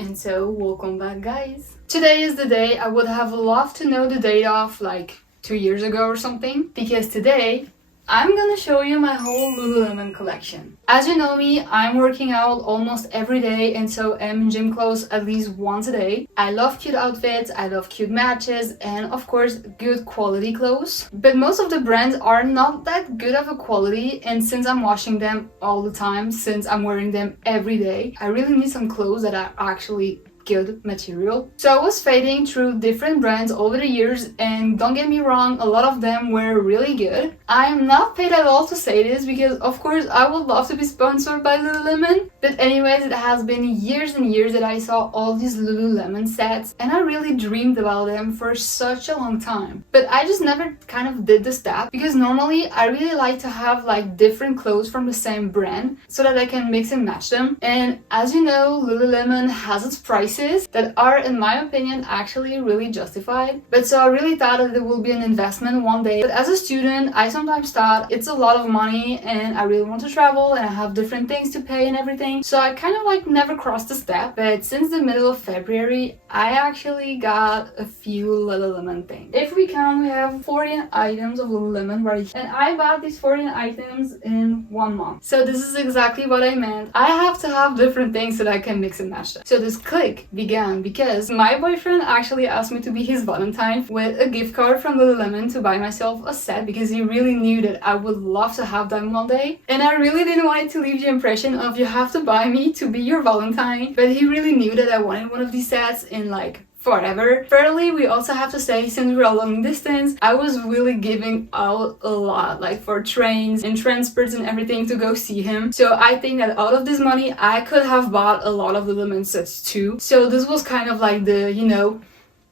And so, welcome back, guys. Today is the day I would have loved to know the date of like 2 years ago or something, because today I'm gonna show you my whole Lululemon collection. As you know me, I'm working out almost every day, and so I'm in gym clothes at least once a day. I love cute outfits, I love cute matches, and of course, good quality clothes. But most of the brands are not that good of a quality, and since I'm washing them all the time, since I'm wearing them every day, I really need some clothes that are actually good material. So I was fading through different brands over the years, and don't get me wrong, a lot of them were really good. I'm not paid at all to say this because of course I would love to be sponsored by Lululemon, but anyways, it has been years and years that I saw all these Lululemon sets and I really dreamed about them for such a long time. But I just never kind of did the step because normally I really like to have like different clothes from the same brand so that I can mix and match them. And as you know, Lululemon has its prices that are, in my opinion, actually really justified. But so I really thought that it will be an investment one day. But as a student, I sometimes thought it's a lot of money and I really want to travel and I have different things to pay and everything. So I kind of like never crossed the step. But since the middle of February, I actually got a few Lululemon things. If we count, we have 14 items of Lululemon right here. And I bought these 14 items in 1 month. So this is exactly what I meant. I have to have different things so that I can mix and match them. So this click began because my boyfriend actually asked me to be his Valentine with a gift card from Lululemon to buy myself a set because he really knew that I would love to have them one day. And I really didn't want it to leave the impression of you have to buy me to be your Valentine, but he really knew that I wanted one of these sets in like forever. Fairly, we also have to say, since we're a long distance, I was really giving out a lot, like for trains and transports and everything to go see him. So I think that out of this money, I could have bought a lot of Lululemon sets too. So this was kind of like the, you know.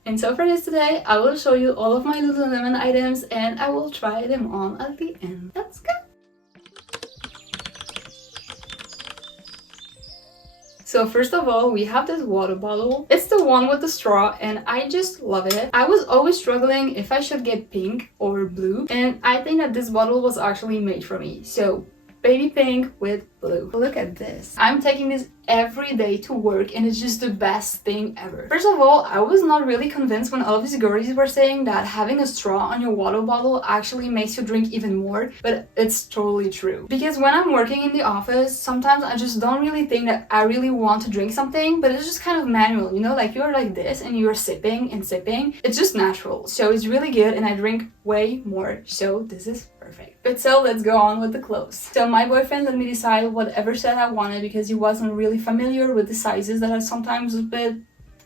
And so for this today, I will show you all of my Lululemon items and I will try them on at the end. Let's go! So first of all, we have this water bottle. It's the one with the straw and I just love it. I was always struggling if I should get pink or blue, and I think that this bottle was actually made for me. So baby pink with blue. Look at this. I'm taking this every day to work and it's just the best thing ever. First of all, I was not really convinced when all of these girlies were saying that having a straw on your water bottle actually makes you drink even more, but it's totally true. Because when I'm working in the office, sometimes I just don't really think that I really want to drink something, but it's just kind of manual, you know, like you're like this and you're sipping and sipping. It's just natural. So it's really good and I drink way more. So this is perfect. But so let's go on with the clothes. So my boyfriend let me decide whatever set I wanted because he wasn't really familiar with the sizes that are sometimes a bit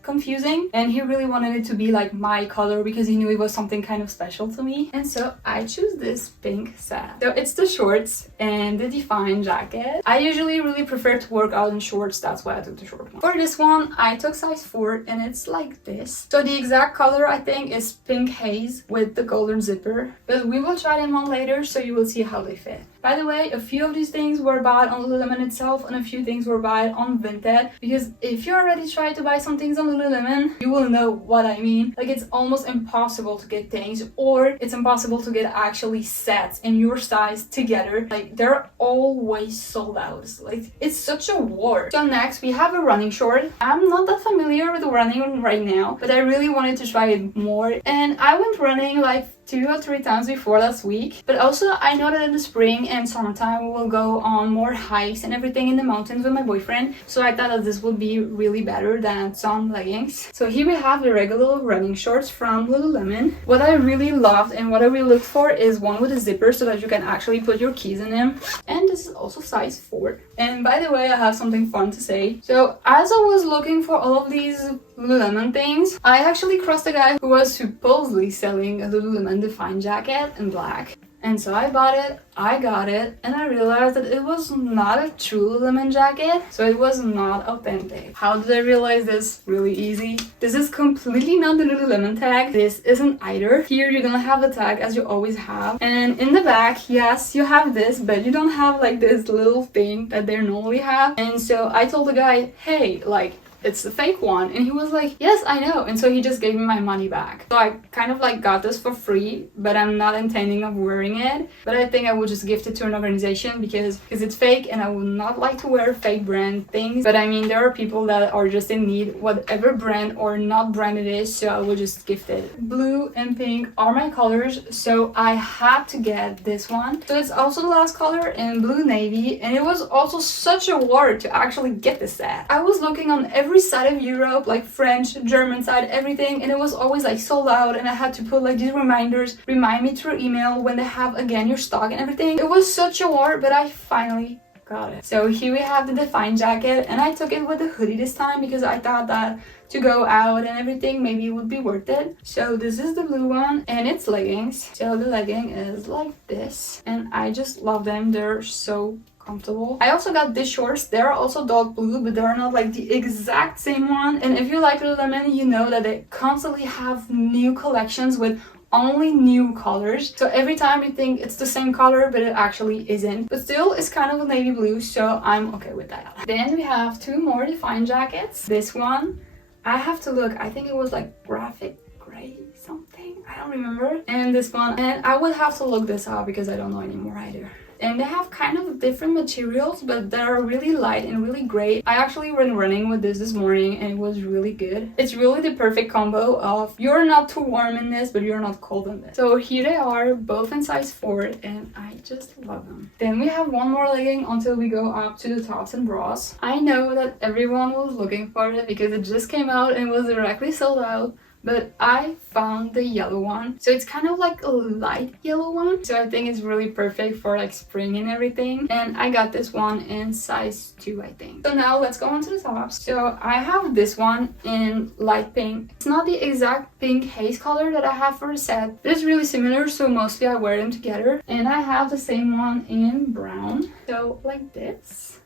confusing, and he really wanted it to be like my color because he knew it was something kind of special to me. And so I choose this pink set. So it's the shorts and the defined jacket. I usually really prefer to work out in shorts, that's why I took the short one. For this one, I took size 4 and it's like this. So the exact color I think is pink haze with the golden zipper, but we will try them on later so you will see how they fit. By the way, a few of these things were bought on Lululemon itself and a few things were bought on Vinted, because if you already tried to buy some things on Lululemon, you will know what I mean. Like, it's almost impossible to get things, or it's impossible to get actually sets in your size together. Like, they're always sold out. Like, it's such a war. So next we have a running short. I'm not that familiar with running right now, but I really wanted to try it more, and I went running like 2 or 3 times before last week. But also I know that in the spring and summertime we will go on more hikes and everything in the mountains with my boyfriend, so I thought that this would be really better than some leggings. So here we have the regular running shorts from Lululemon. What I really loved and what I really looked for is one with a zipper so that you can actually put your keys in them, and this is also size 4. And by the way, I have something fun to say. So as I was looking for all of these Lululemon things, I actually crossed a guy who was supposedly selling a Lululemon defined jacket in black. And so I bought it, I got it, and I realized that it was not a true Lululemon jacket, so it was not authentic. How did I realize this? Really easy. This is completely not the Lululemon tag. This isn't either. Here you're gonna have the tag as you always have. And in the back, yes, you have this, but you don't have like this little thing that they normally have. And so I told the guy, hey, like, it's the fake one. And he was like, yes, I know. And so he just gave me my money back. So I kind of like got this for free, but I'm not intending of wearing it. But I think I will just gift it to an organization because it's fake and I would not like to wear fake brand things. But I mean, there are people that are just in need, whatever brand or not brand it is, so I will just gift it. Blue and pink are my colors, so I had to get this one. So it's also the last color in blue navy, and it was also such a war to actually get this set. I was looking on every side of Europe, like French, German side, everything, and it was always like sold out, and I had to put like these reminders, remind me through email when they have again your stock and everything. It was such a war, but I finally got it. So here we have the Define jacket, and I took it with the hoodie this time because I thought that to go out and everything maybe it would be worth it. So this is the blue one, and it's leggings. So the legging is like this, and I just love them. They're so comfortable. I also got these shorts. They're also dark blue, but they're not like the exact same one. And if you like Lululemon, you know that they constantly have new collections with only new colors. So every time you think it's the same color, but it actually isn't. But still, it's kind of a navy blue, so I'm okay with that. Then we have two more Define jackets. This one, I have to look. I think it was like graphic gray something. I don't remember. And this one, and I would have to look this up because I don't know anymore either. And they have kind of different materials, but they're really light and really great. I actually went running with this morning and it was really good. It's really the perfect combo of you're not too warm in this, but you're not cold in this. So here they are, both in size 4, and I just love them. Then we have one more legging until we go up to the tops and bras. I know that everyone was looking for it because it just came out and was directly sold out. But I found the yellow one. So it's kind of like a light yellow one. So I think it's really perfect for like spring and everything. And I got this one in size 2, I think. So now let's go on to the tops. So I have this one in light pink. It's not the exact pink haze color that I have for the set. But it's really similar, so mostly I wear them together. And I have the same one in brown. So like this.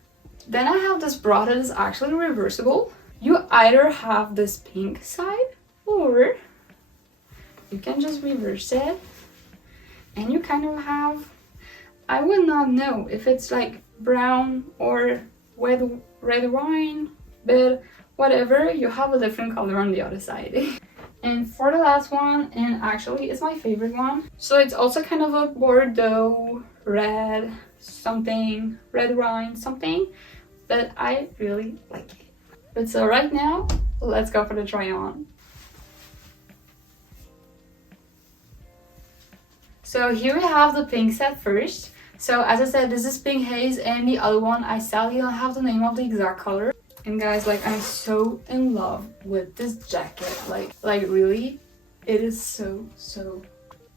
Then I have this bra that is actually reversible. You either have this pink side, or you can just reverse it and you kind of have, I would not know if it's like brown or red wine, but whatever, you have a different color on the other side. And for the last one, and actually it's my favorite one, so it's also kind of a Bordeaux red something, red wine something, but I really like it. But so right now, let's go for the try on. So here we have the pink set first. So as I said, this is pink haze, and the other one, I sadly don't have the name of the exact color. And guys, like, I'm so in love with this jacket. Like really, it is so.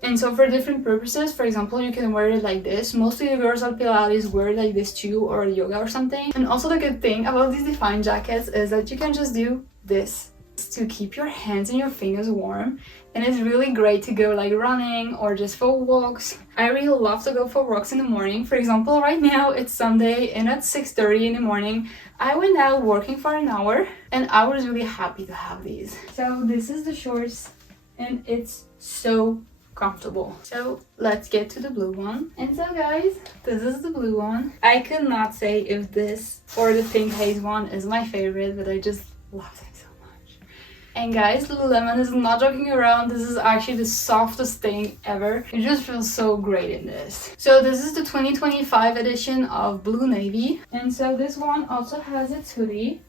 And so for different purposes, for example, you can wear it like this. Mostly the girls at Pilates wear it like this too, or yoga or something. And also the good thing about these Define jackets is that you can just do this to keep your hands and your fingers warm, and it's really great to go like running or just for walks. I really love to go for walks in the morning. For example, right now it's Sunday and at 6:30 in the morning I went out working for an hour, and I was really happy to have these. So this is the shorts, and it's so comfortable. So let's get to the blue one. And so guys, this is the blue one. I could not say if this or the pink haze one is my favorite, but I just love it. And guys, Lululemon is not joking around. This is actually the softest thing ever. It just feels so great in this. So this is the 2025 edition of Blue Navy. And so this one also has its hoodie.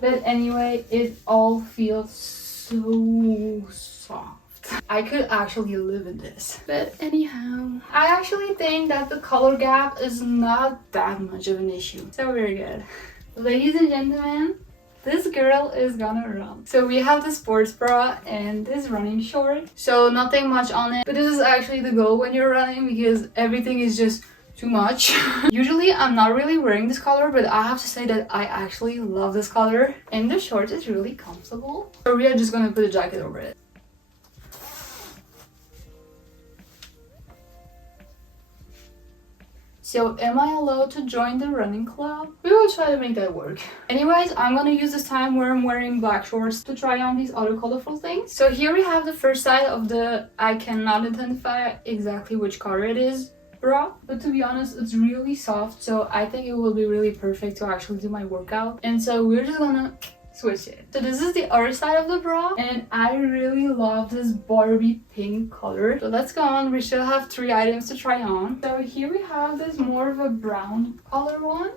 But anyway, it all feels so soft. I could actually live in this. But anyhow, I actually think that the color gap is not that much of an issue. So very good. Ladies and gentlemen, this girl is gonna run. So we have the sports bra and this running short. So nothing much on it, but this is actually the goal when you're running because everything is just too much. Usually I'm not really wearing this color, but I have to say that I actually love this color. And the short is really comfortable. So we are just gonna put a jacket over it. So am I allowed to join the running club? We will try to make that work. Anyways, I'm gonna use this time where I'm wearing black shorts to try on these other colorful things. So here we have the first side of the, I cannot identify exactly which color it is, bra, but to be honest, it's really soft, so I think it will be really perfect to actually do my workout. And so we're just gonna switch it. So this is the other side of the bra, and I really love this Barbie pink color. So let's go on. We still have 3 items to try on. So here we have this more of a brown color one.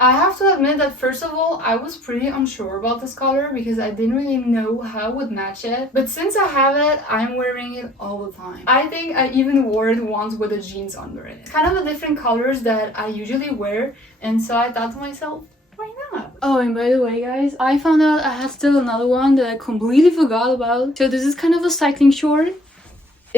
I have to admit that first of all, I was pretty unsure about this color because I didn't really know how I would match it. But since I have it, I'm wearing it all the time. I think I even wore it once with the jeans under it. It's kind of a different colors that I usually wear, and so I thought to myself, why not? Oh, and by the way, guys, I found out I had still another one that I completely forgot about. So this is kind of a cycling short.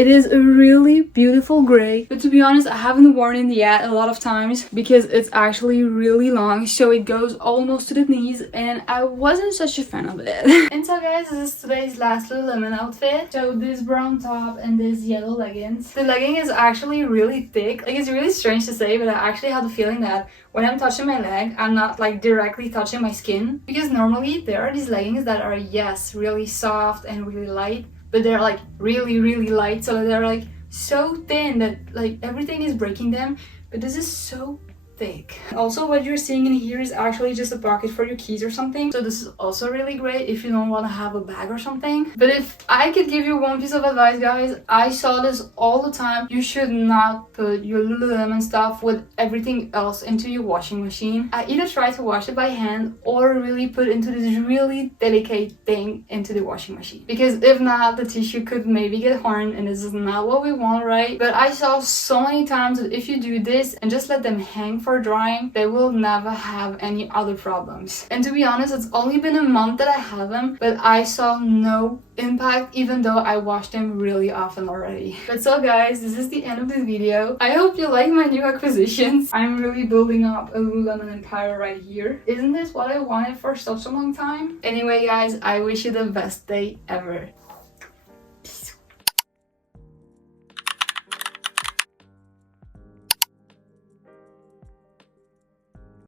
It is a really beautiful gray, but to be honest, I haven't worn it yet a lot of times because it's actually really long, so it goes almost to the knees, and I wasn't such a fan of it. And so guys, this is today's last Lululemon outfit. So this brown top and this yellow leggings. The legging is actually really thick. Like, it's really strange to say, but I actually have the feeling that when I'm touching my leg, I'm not like directly touching my skin, because normally there are these leggings that are, yes, really soft and really light, but they're like really light, so they're like so thin that like everything is breaking them, but this is so thick. Also, what you're seeing in here is actually just a pocket for your keys or something, so this is also really great if you don't want to have a bag or something. But if I could give you one piece of advice, guys, I saw this all the time: you should not put your Lululemon stuff with everything else into your washing machine. I either try to wash it by hand or really put into this really delicate thing into the washing machine, because if not, the tissue could maybe get harmed, and this is not what we want, right? But I saw so many times that if you do this and just let them hang for drying, they will never have any other problems. And to be honest, it's only been a month that I have them, but I saw no impact even though I wash them really often already. But so guys, this is the end of this video. I hope you like my new acquisitions. I'm really building up a Lululemon empire right here. Isn't this what I wanted for such a long time? Anyway guys, I wish you the best day ever.